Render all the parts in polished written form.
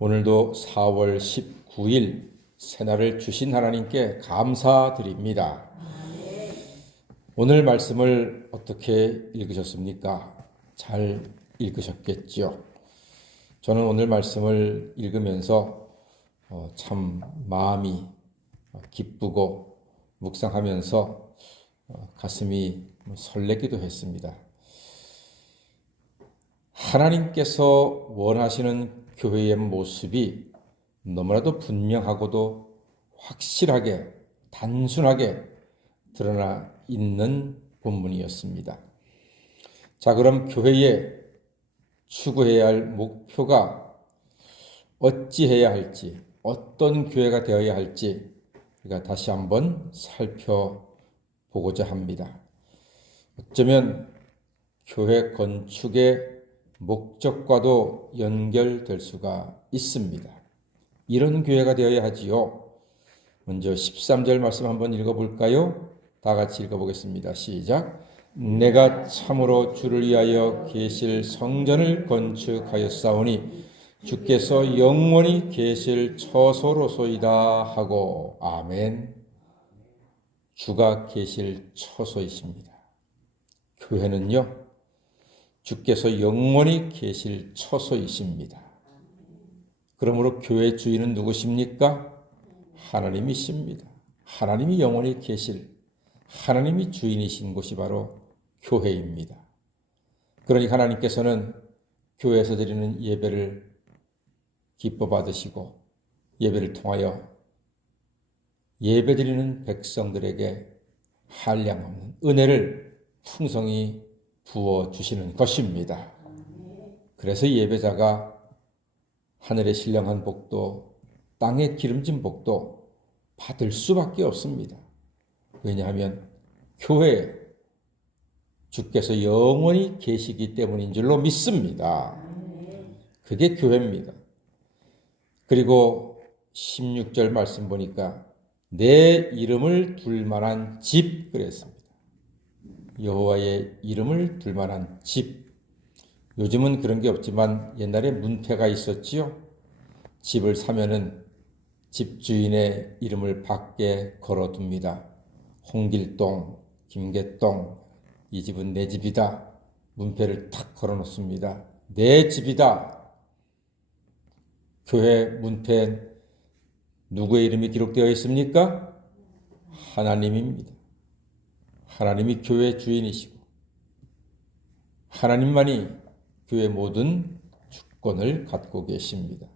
오늘도 4월 19일 새날을 주신 하나님께 감사드립니다. 오늘 말씀을 어떻게 읽으셨습니까? 잘 읽으셨겠죠? 저는 오늘 말씀을 읽으면서 참 마음이 기쁘고 묵상하면서 가슴이 설레기도 했습니다. 하나님께서 원하시는 교회의 모습이 너무나도 분명하고도 확실하게 단순하게 드러나 있는 본문이었습니다. 자, 그럼 교회에 추구해야 할 목표가 어찌해야 할지, 어떤 교회가 되어야 할지 우리가 다시 한번 살펴보고자 합니다. 어쩌면 교회 건축의 목적과도 연결될 수가 있습니다. 이런 교회가 되어야 하지요. 먼저 13절 말씀 한번 읽어볼까요? 다 같이 읽어보겠습니다. 시작. 내가 참으로 주를 위하여 계실 성전을 건축하였사오니 주께서 영원히 계실 처소로소이다 하고. 아멘. 주가 계실 처소이십니다. 교회는요, 주께서 영원히 계실 처소이십니다. 그러므로 교회 주인은 누구십니까? 하나님이십니다. 하나님이 영원히 계실, 하나님이 주인이신 곳이 바로 교회입니다. 그러니 하나님께서는 교회에서 드리는 예배를 기뻐 받으시고 예배를 통하여 예배드리는 백성들에게 한량없는 은혜를 풍성히 부어주시는 것입니다. 그래서 예배자가 하늘의 신령한 복도, 땅의 기름진 복도 받을 수밖에 없습니다. 왜냐하면 교회에 주께서 영원히 계시기 때문인 줄로 믿습니다. 그게 교회입니다. 그리고 16절 말씀 보니까 내 이름을 둘 만한 집 그랬습니다. 여호와의 이름을 둘 만한 집. 요즘은 그런 게 없지만 옛날에 문패가 있었지요. 집을 사면은 집주인의 이름을 밖에 걸어둡니다. 홍길동, 김계동, 이 집은 내 집이다. 문패를 탁 걸어놓습니다. 내 집이다. 교회 문패에 누구의 이름이 기록되어 있습니까? 하나님입니다. 하나님이 교회 주인이시고 하나님만이 교회 모든 주권을 갖고 계십니다.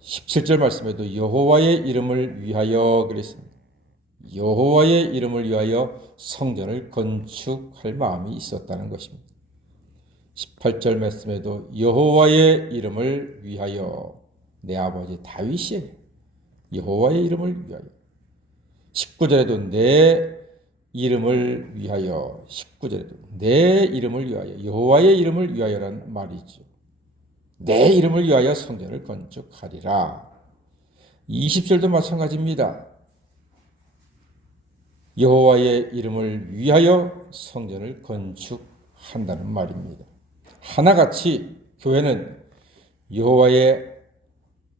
17절 말씀에도 여호와의 이름을 위하여 그랬습니다. 여호와의 이름을 위하여 성전을 건축할 마음이 있었다는 것입니다. 18절 말씀에도 여호와의 이름을 위하여 내 아버지 다윗이 여호와의 이름을 위하여. 19절에도 내 이름을 위하여, 19절에도 내 이름을 위하여, 여호와의 이름을 위하여란 말이죠. 내 이름을 위하여 성전을 건축하리라. 20절도 마찬가지입니다. 여호와의 이름을 위하여 성전을 건축한다는 말입니다. 하나같이 교회는 여호와의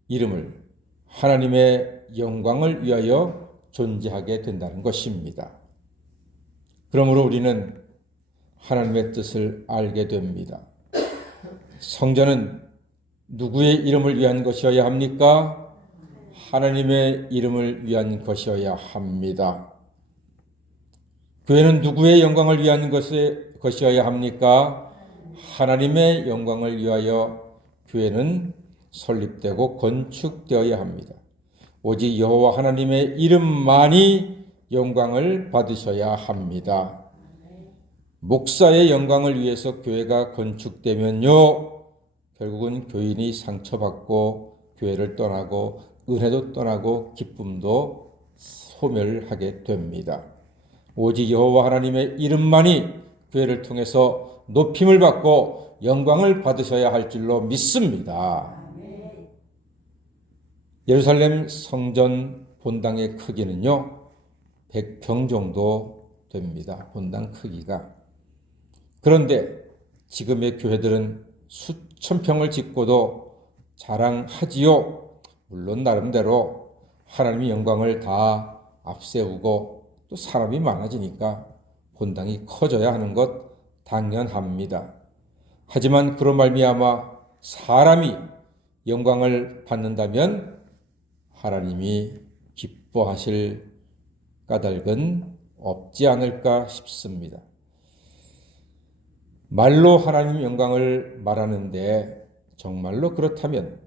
이름을, 하나님의 영광을 위하여 존재하게 된다는 것입니다. 그러므로 우리는 하나님의 뜻을 알게 됩니다. 성전은 누구의 이름을 위한 것이어야 합니까? 하나님의 이름을 위한 것이어야 합니다. 교회는 누구의 영광을 위한 것이어야 합니까? 하나님의 영광을 위하여 교회는 설립되고 건축되어야 합니다. 오직 여호와 하나님의 이름만이 영광을 받으셔야 합니다. 목사의 영광을 위해서 교회가 건축되면요, 결국은 교인이 상처받고 교회를 떠나고 은혜도 떠나고 기쁨도 소멸하게 됩니다. 오직 여호와 하나님의 이름만이 교회를 통해서 높임을 받고 영광을 받으셔야 할 줄로 믿습니다. 예루살렘 성전 본당의 크기는요, 100평 정도 됩니다. 본당 크기가. 그런데 지금의 교회들은 수천 평을 짓고도 자랑하지요. 물론 나름대로 하나님의 영광을 다 앞세우고 또 사람이 많아지니까 본당이 커져야 하는 것 당연합니다. 하지만 그런 말미암아 사람이 영광을 받는다면 하나님이 기뻐하실 까닭은 없지 않을까 싶습니다. 말로 하나님 영광을 말하는데 정말로 그렇다면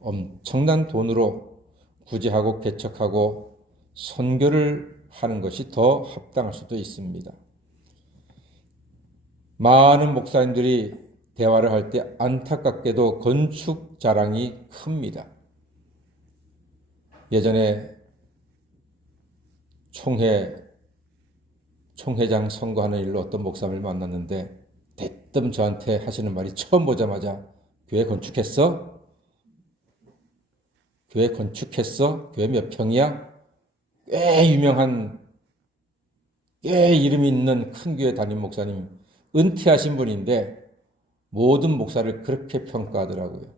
엄청난 돈으로 구제하고 개척하고 선교를 하는 것이 더 합당할 수도 있습니다. 많은 목사님들이 대화를 할 때 안타깝게도 건축 자랑이 큽니다. 예전에 총회장 선거하는 일로 어떤 목사님을 만났는데 대뜸 저한테 하시는 말이 처음 보자마자 교회 건축했어? 교회 건축했어? 교회 몇 평이야? 꽤 유명한, 꽤 이름이 있는 큰 교회 담임 목사님, 은퇴하신 분인데 모든 목사를 그렇게 평가하더라고요.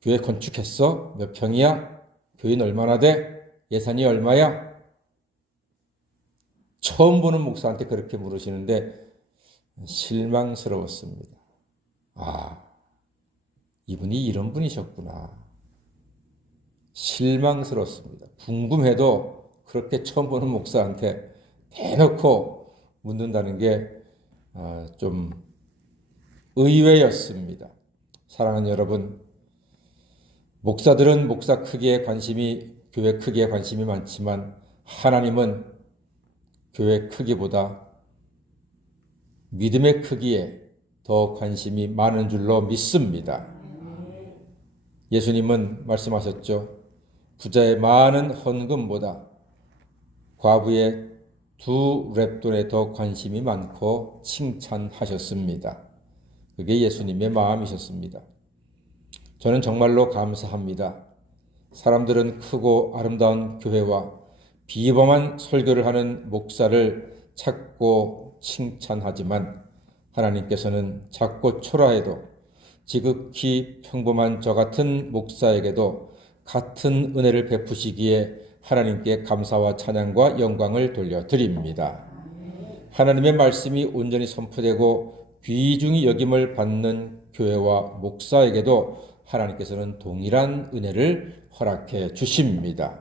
교회 건축했어? 몇 평이야? 교인 얼마나 돼? 예산이 얼마야? 처음 보는 목사한테 그렇게 물으시는데 실망스러웠습니다. 아, 이분이 이런 분이셨구나. 실망스럽습니다. 궁금해도 그렇게 처음 보는 목사한테 대놓고 묻는다는 게 좀 의외였습니다. 사랑하는 여러분, 목사들은 목사 크기에 관심이, 교회 크기에 관심이 많지만 하나님은 교회 크기보다 믿음의 크기에 더 관심이 많은 줄로 믿습니다. 예수님은 말씀하셨죠. 부자의 많은 헌금보다 과부의 2렙돈에 더 관심이 많고 칭찬하셨습니다. 그게 예수님의 마음이셨습니다. 저는 정말로 감사합니다. 사람들은 크고 아름다운 교회와 비범한 설교를 하는 목사를 찾고 칭찬하지만 하나님께서는 작고 초라해도 지극히 평범한 저 같은 목사에게도 같은 은혜를 베푸시기에 하나님께 감사와 찬양과 영광을 돌려드립니다. 하나님의 말씀이 온전히 선포되고 귀중히 여김을 받는 교회와 목사에게도 하나님께서는 동일한 은혜를 허락해 주십니다.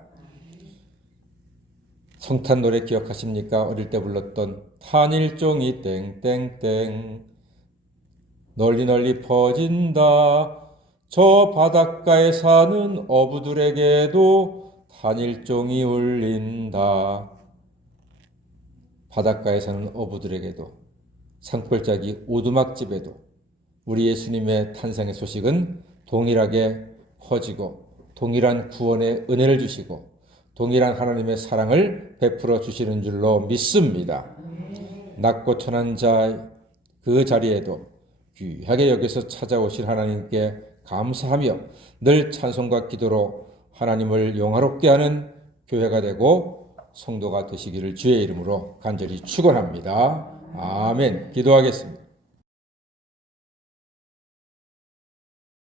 성탄 노래 기억하십니까? 어릴 때 불렀던 탄일종이 땡땡땡 널리 널리 퍼진다. 저 바닷가에 사는 어부들에게도 탄일종이 울린다. 바닷가에 사는 어부들에게도, 산골짜기 오두막집에도 우리 예수님의 탄생의 소식은 동일하게 퍼지고 동일한 구원의 은혜를 주시고 동일한 하나님의 사랑을 베풀어 주시는 줄로 믿습니다. 낮고 천한 자 그 자리에도 귀하게 여기서 찾아오신 하나님께 감사하며 늘 찬송과 기도로 하나님을 영화롭게 하는 교회가 되고 성도가 되시기를 주의 이름으로 간절히 축원합니다. 아멘. 기도하겠습니다.